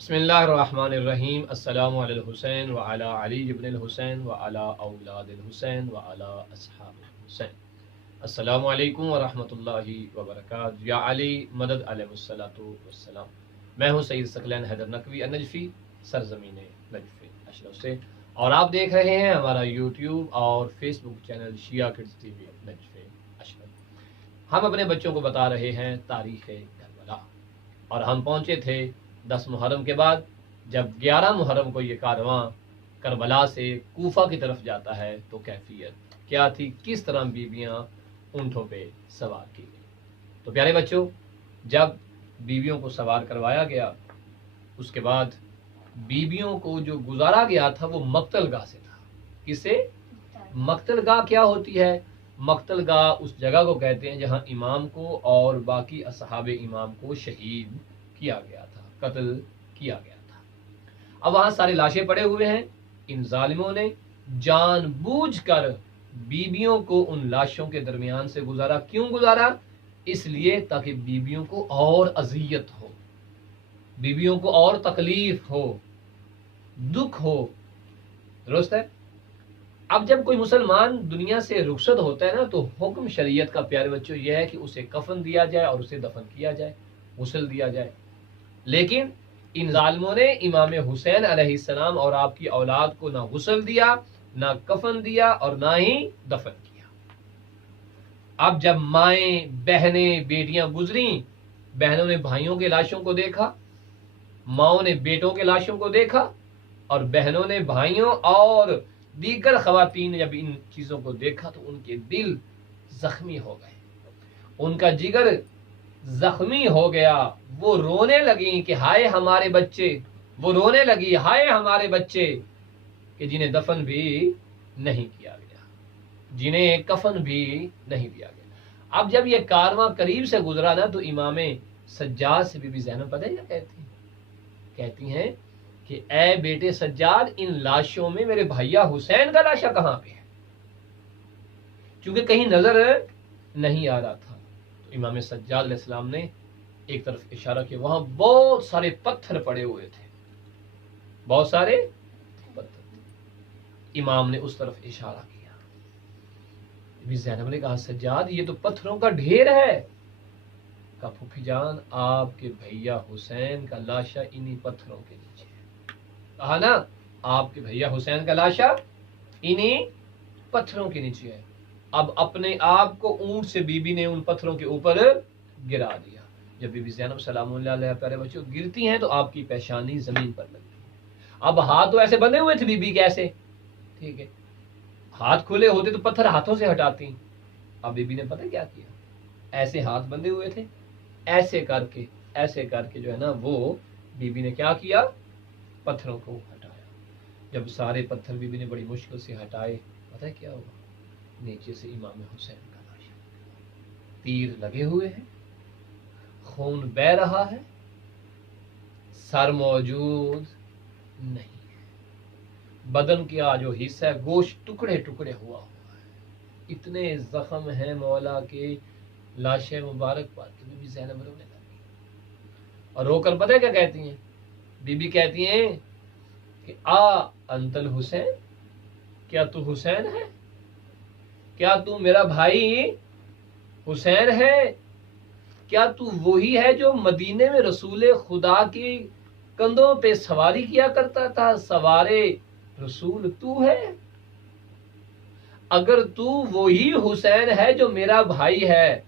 बिस्मिल्लाहिर्रहमानिर्रहीम। अस्सलामु अलल हुसैन व अला अली इब्न हुसैन व अला औलाद हुसैन व अला अस्हाब हुसैन। अस्सलामु अलैकुम व रहमतुल्लाहि व बरकातहू। या अली मदद अलैहिस्सलातु वस्सलाम। मैं हूँ सैयद सकलैन हैदर नकवी अन-नजफी, सरजमीन नजफ अशरफ से, और आप देख रहे हैं हमारा यूट्यूब और फेसबुक चैनल शिया किड्स टीवी नजफ अशरफ। हम अपने बच्चों को बता रहे हैं तारीख़ करबला, और हम पहुँचे थे 10 मुहर्रम के बाद, जब 11 मुहर्रम को ये कारवां करबला से कूफा की तरफ जाता है तो कैफियत क्या थी, किस तरह बीवियां ऊँटों पे सवार की गई। तो प्यारे बच्चों, जब बीवियों को सवार करवाया गया, उसके बाद बीवियों को जो गुजारा गया था वो मक्तलगाह से था। किससे? मक्तलगाह क्या होती है? मक्तलगाह उस जगह को कहते हैं जहां इमाम को और बाकी असहाबे इमाम को शहीद किया गया था, कत्ल किया गया था। अब वहां सारे लाशें पड़े हुए हैं। इन जालिमों ने जानबूझकर बीबियों को उन लाशों के दरमियान से गुजारा। क्यों गुजारा? इसलिए ताकि बीबियों को और अजियत हो, बीबियों को और तकलीफ हो, दुख हो। दुरुस्त है। अब जब कोई मुसलमान दुनिया से रुखसत होता है ना, तो हुक्म शरीयत का प्यारे बच्चों यह है कि उसे कफन दिया जाए और उसे दफन किया जाए, गुस्ल दिया जाए। लेकिन इन जालिमों ने इमाम हुसैन अलैहिस्सलाम और आपकी औलाद को ना गुस्ल दिया, ना कफन दिया और ना ही दफन किया। अब जब माएँ, बहनें, बेटियां गुजरी, बहनों ने भाइयों के लाशों को देखा, माओं ने बेटों के लाशों को देखा, और बहनों ने भाइयों और दीगर खवातीन ने जब इन चीज़ों को देखा तो उनके दिल जख्मी हो गए, उनका जिगर जख्मी हो गया। वो रोने लगी कि हाय हमारे बच्चे, वो रोने लगी हाय हमारे बच्चे कि जिन्हें दफन भी नहीं किया गया, जिन्हें कफन भी नहीं दिया गया। अब जब ये कारवां करीब से गुजरा ना, तो इमाम सज्जाद से बीबी ज़ैनब पता है क्या कहती हैं कि ए बेटे सज्जाद, इन लाशों में मेरे भैया हुसैन का लाशा कहाँ पे है? क्योंकि कहीं नजर नहीं आ रहा था। तो इमाम सज्जाद अलैहिस्सलाम ने एक तरफ इशारा किया, वहां बहुत सारे पत्थर पड़े हुए थे, बहुत सारे पत्थर। इमाम ने उस तरफ इशारा किया। बीबी ज़ैनब ने कहा, सज्जाद ये तो पत्थरों का ढेर है। कहा, फूफी जान, आपके भैया हुसैन का लाशा इन्हीं पत्थरों के नीचे है। कहा ना, आपके भैया हुसैन का लाशा इन्हीं पत्थरों के नीचे है। अब अपने आप को ऊंट से बीबी ने उन पत्थरों के ऊपर गिरा दिया। जब बीबी ज़ैनब सलामुल्लाह अलैहा प्यारे बच्चों गिरती हैं तो आपकी पेशानी जमीन पर लगती है। अब हाथ तो ऐसे बंधे हुए थे बीबी के ऐसे, ठीक है, हाथ खुले होते तो पत्थर हाथों से हटाती। अब बीबी ने पता क्या किया, ऐसे हाथ बंधे हुए थे, ऐसे करके जो है ना, वो बीबी ने क्या किया, पत्थरों को हटाया। जब सारे पत्थर बीबी ने बड़ी मुश्किल से हटाए, पता है क्या हुआ? नीचे से इमाम हुसैन का लाश, तीर लगे हुए हैं, खून बह रहा है, सर मौजूद नहीं है, बदन का जो हिस्सा है गोश्त टुकड़े टुकड़े हुआ है। इतने जख्म हैं मौला के लाश मुबारक पर कि बीबी ज़ैनब रोने लगी। और रोकर पता है क्या कहती हैं? बीबी कहती हैं कि आ अंतल हुसैन, क्या तू हुसैन है? क्या तू मेरा भाई हुसैन है? क्या तू वही है जो मदीने में रसूल खुदा के कंधों पे सवारी किया करता था? सवारे रसूल तू है? अगर तू वही हुसैन है जो मेरा भाई है,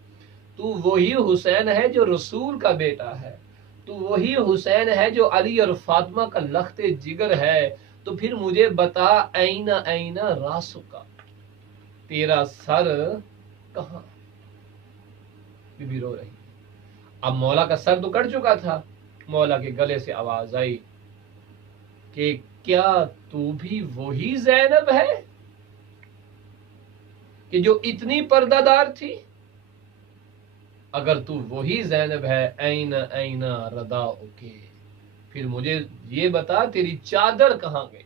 तू वही हुसैन है जो रसूल का बेटा है, तू वही हुसैन है जो अली और फातिमा का लख्ते जिगर है, तो फिर मुझे बता, ऐना ऐना रासुका, तेरा सर कहाँ? बीबी रो रही। अब मौला का सर तो कट चुका था। मौला के गले से आवाज आई कि क्या तू भी वही ज़ैनब है कि जो इतनी पर्दादार थी? अगर तू वही ज़ैनब है, ऐना ऐना रदा ओके, फिर मुझे ये बता, तेरी चादर कहाँ गई?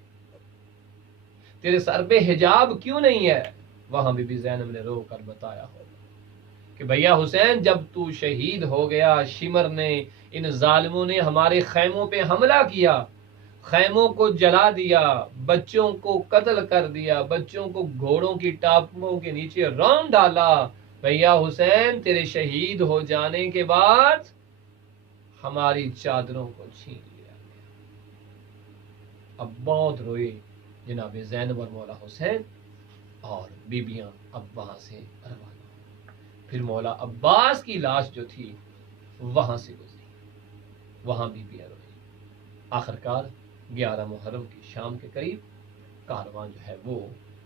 तेरे सर पे हिजाब क्यों नहीं है? वहां बीबी ज़ैनब ने रो कर बताया होगा کہ بھیا حسین جب تو شہید ہو گیا، شمر نے، ان ظالموں نے ہمارے خیموں پہ حملہ کیا، خیموں کو جلا دیا، بچوں کو قتل کر دیا، بچوں کو گھوڑوں کی ٹانگوں کے نیچے رون ڈالا، بھیا حسین تیرے شہید ہو جانے کے بعد ہماری چادروں کو چھین لیا گیا۔ اب بہت روئے جناب زینب اور مولا حسین، اور بیبیاں اب وہاں سے روانہ ہوئیں۔ پھر مولا عباس کی لاش جو تھی وہاں سے گزری، وہاں بیبیاں روئی۔ آخرکار 11 محرم کی شام کے قریب کارواں جو ہے وہ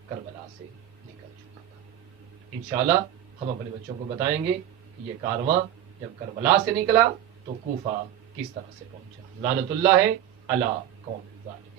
کربلا سے نکل چکا تھا۔ انشاءاللہ ہم اپنے بچوں کو بتائیں گے کہ یہ کارواں جب کربلا سے نکلا تو کوفہ کس طرح سے پہنچا۔ لعنت اللہ علی قوم الظالمین۔